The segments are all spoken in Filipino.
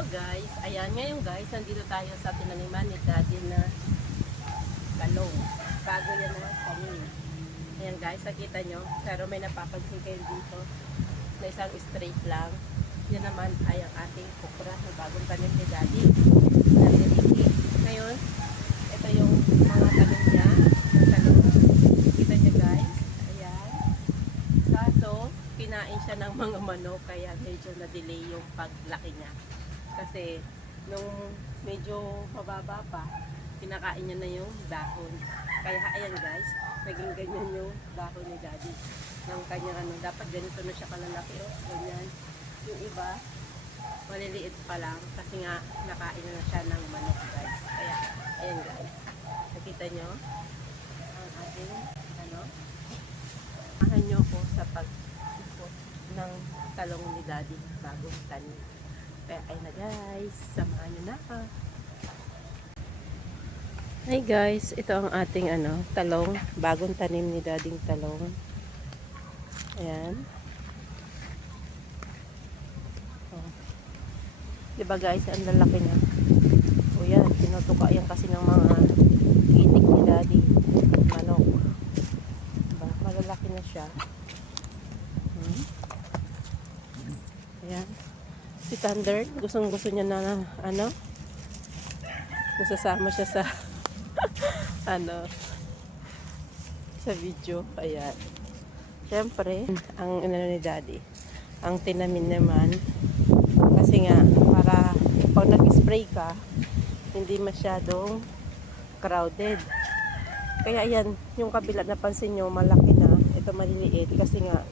Hello guys, ayan ngayon guys, nandito tayo sa tinaniman ni Daddy na talong. Bago yan na tanim. Ayan guys, nakita nyo, pero may napapansin kayo dito na isang straight lang. Yan naman ay ang ating okra na bagong tanim ni Daddy. Naririki. Ngayon, ito yung mga tanim niya. Yung talong. Kita nyo guys, ayan. Kaso, kinain siya ng mga manok, kaya medyo na-delay yung paglaki niya. Kasi nung medyo mababa pa, kinakain niya na yung dahon. Kaya ayan guys, naging ganyan yung dahon ni Daddy. Ng kanyang ano, dapat ganito na siya kalalaki. Oh, ganyan. Yung iba, maliliit pa lang kasi nga nakain na siya ng manok guys. Kaya ayan guys, nakita nyo ang ating ano, samahan nyo ko sa pag-ikot ng talong ni Daddy bagong tanim. Kaya ay na guys, samahan nyo na ako. Hi guys, ito ang ating ano, talong, bagong tanim ni Dading talong. Ayan. Oh. Diba guys, ang lalaki na. O yan, tinutuka yan kasi ng mga itik ni Daddy. Manok. Diba? Malalaki na siya. Ayan. Si Thunder, gustong-gusto niya na ano, nasasama siya sa ano, sa video. Ayan. Siyempre, ang ano ni Daddy, ang tinamin naman, kasi nga, para pag nag-spray ka, hindi masyadong crowded. Kaya ayan, yung kabila napansin nyo, malaki na. Ito maliliit kasi nga,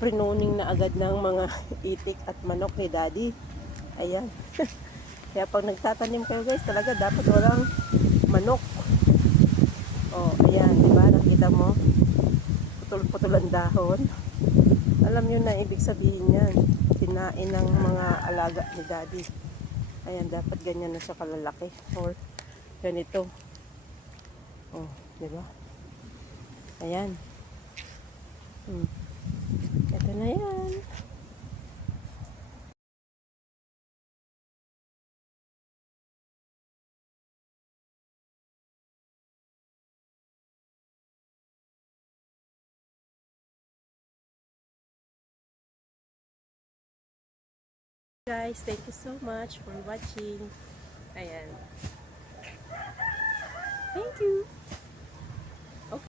prinuning na agad ng mga itik at manok ni Daddy. Ayan. Kaya pag nagtatanim kayo guys, talaga dapat walang manok. Oh, ayan, di ba? Nakita mo? Putol-putol ang dahon. Alam nyo na ibig sabihin yan. Kinain ng mga alaga ni Daddy. Ayan, dapat ganyan na siya kalalaki. Or ganito. Oh, di ba? Ayan. Ito na yan. Guys, thank you so much for watching. Ayan. Thank you.